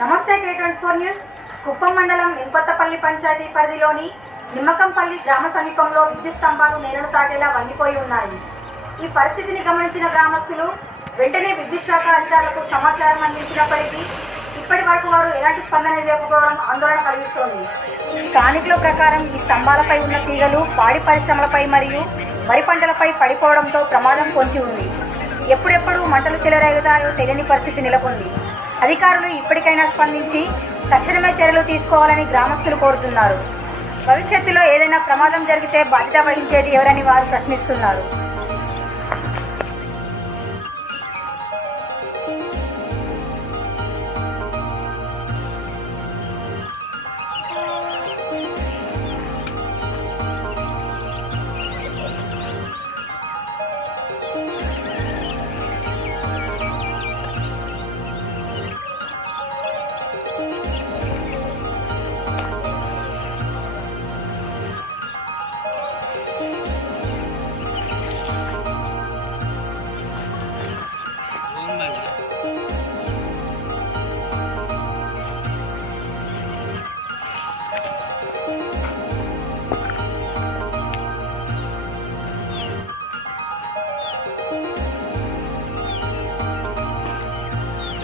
నమస్తే K twenty four news. Kuppam మండలం ఇంకొత్తపల్లి పంచాయతీ పరిధిలోని నిమ్మకంపల్లి గ్రామ సమీపంలో విద్యుత్ స్తంభాలు నేలను తాగేలా వంగిపోయి ఉన్నాయి. ఈ పరిస్థితిని గమనించిన గ్రామస్తులు వెంటనే విద్యుత్ శాఖ అధికారులకు సమాచారం అందించినప్పటికీ ఇప్పటి వరకు వారు ఎలాంటి స్పందన ఇవ్వకపోవడం ఆందోళన కలిగిస్తోంది. స్థానికుల ప్రకారం ఈ స్తంభాలపై ఉన్న తీగలు పాడి పరిశ్రమలపై మరియు వరి పంటలపై పడిపోవడంతో ప్రమాదం పొంచి ఉంది. ఎప్పుడెప్పుడు మంటలు చెలరేగుతాయో తెలియని పరిస్థితి నెలకొంది. అధికారులు ఇప్పటికైనా స్పందించి తక్షణమే చర్యలు తీసుకోవాలని గ్రామస్తులు కోరుతున్నారు. భవిష్యత్తులో ఏదైనా ప్రమాదం జరిగితే బాధ్యత వహించేది ఎవరని వారు ప్రశ్నిస్తున్నారు.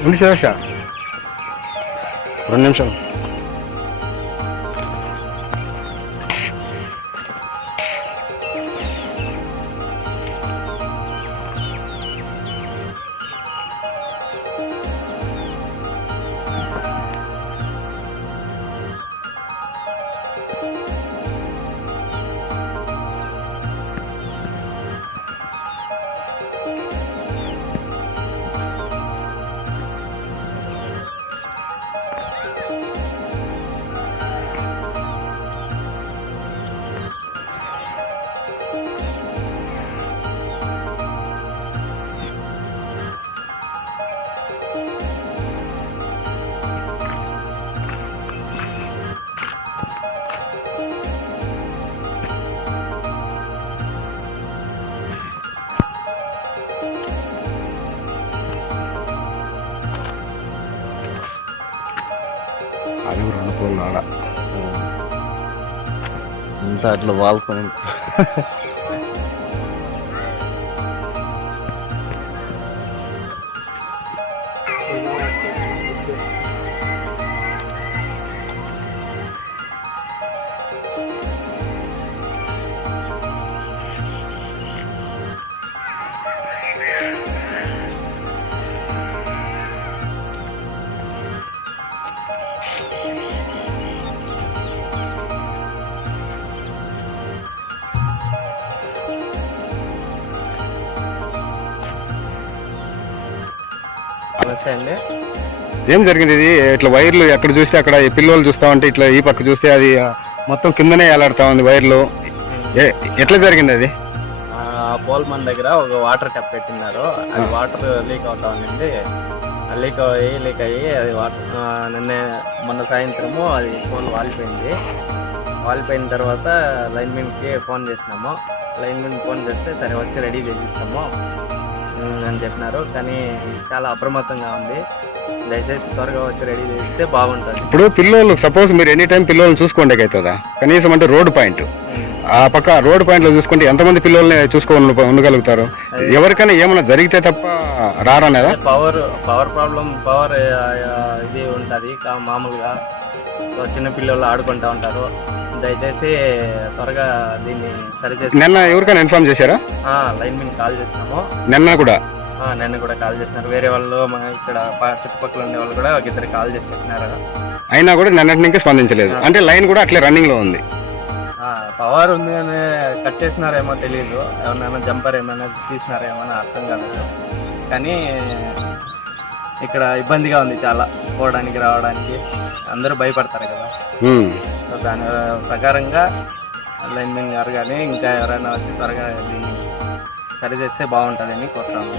ఉండి శేష రెండు నిమిషాలు. అంతా అట్లా వాల్కొని నమస్తే అండి. ఏం జరిగింది ఇది? ఇట్లా వైర్లు ఎక్కడ చూస్తే అక్కడ ఈ పిల్లలు చూస్తా ఉంటే ఇట్లా ఈ పక్క చూస్తే అది మొత్తం కిందనే ఎలాడుతా ఉంది వైర్లు. ఎట్లా జరిగింది అది? పోల్మన్ దగ్గర ఒక వాటర్ ట్యాప్ పెట్టినారు. అది వాటర్ లీక్ అవుతా ఉండింది. లీక్ అయ్యి లీక్ అయ్యి అది వాటర్ నిన్నే మొన్న సాయంత్రము అది ఫోన్ వాలిపోయింది. వాలిపోయిన తర్వాత లైన్కి ఫోన్ చేసినాము. లైన్ మెన్ ఫోన్ చేస్తే సరే వచ్చి రెడీ చేసిస్తాము. అని చెప్పినారు. కానీ చాలా అప్రమత్తంగా ఉంది. దయచేసి త్వరగా వచ్చి రెడీ చేస్తే బాగుంటుంది. ఇప్పుడు పిల్లలు సపోజ్ మీరు ఎనీ టైం పిల్లల్ని చూసుకోండి అవుతుందా కనీసం అంటే రోడ్ పాయింట్. ఆ పక్క రోడ్ పాయింట్లో చూసుకుంటే ఎంతమంది పిల్లల్ని చూసుకో ఉండగలుగుతారు? ఎవరికైనా ఏమైనా జరిగితే తప్ప రారనేదా? పవర్ పవర్ ప్రాబ్లం పవర్ ఇది ఉంటుంది. మామూలుగా సో చిన్న పిల్లలు ఆడుకుంటా ఉంటారు. దయచేసి త్వరగా దీన్ని సరిచేసి నిన్న ఎవరికైనా ఇన్ఫార్మ్ చేశారా? లైన్ మీద కాల్ చేసినాము నిన్న కూడా? నిన్న కూడా కాల్ చేసినారు వేరే వాళ్ళు మా ఇక్కడ చుట్టుపక్కల ఉండే వాళ్ళు కూడా ఒక ఇద్దరు కాల్ చేసి చెప్పినారు. అయినా కూడా నిన్నటి నుంచి స్పందించలేదు. అంటే లైన్ కూడా అట్లే రన్నింగ్లో ఉంది పవర్ ఉంది అని కట్ చేసినారేమో తెలియదు ఎవరినైనా జంపర్ ఏమైనా తీసినారేమో అర్థం కాలేదు. కానీ ఇక్కడ ఇబ్బందిగా ఉంది చాలా పోవడానికి రావడానికి. అందరూ భయపడతారు కదా. సో దాని ప్రకారంగా లైన్మెన్ గారు కానీ ఇంకా ఎవరైనా వచ్చి త్వరగా దీన్ని సరి చేస్తే బాగుంటుందని కోరుతాము.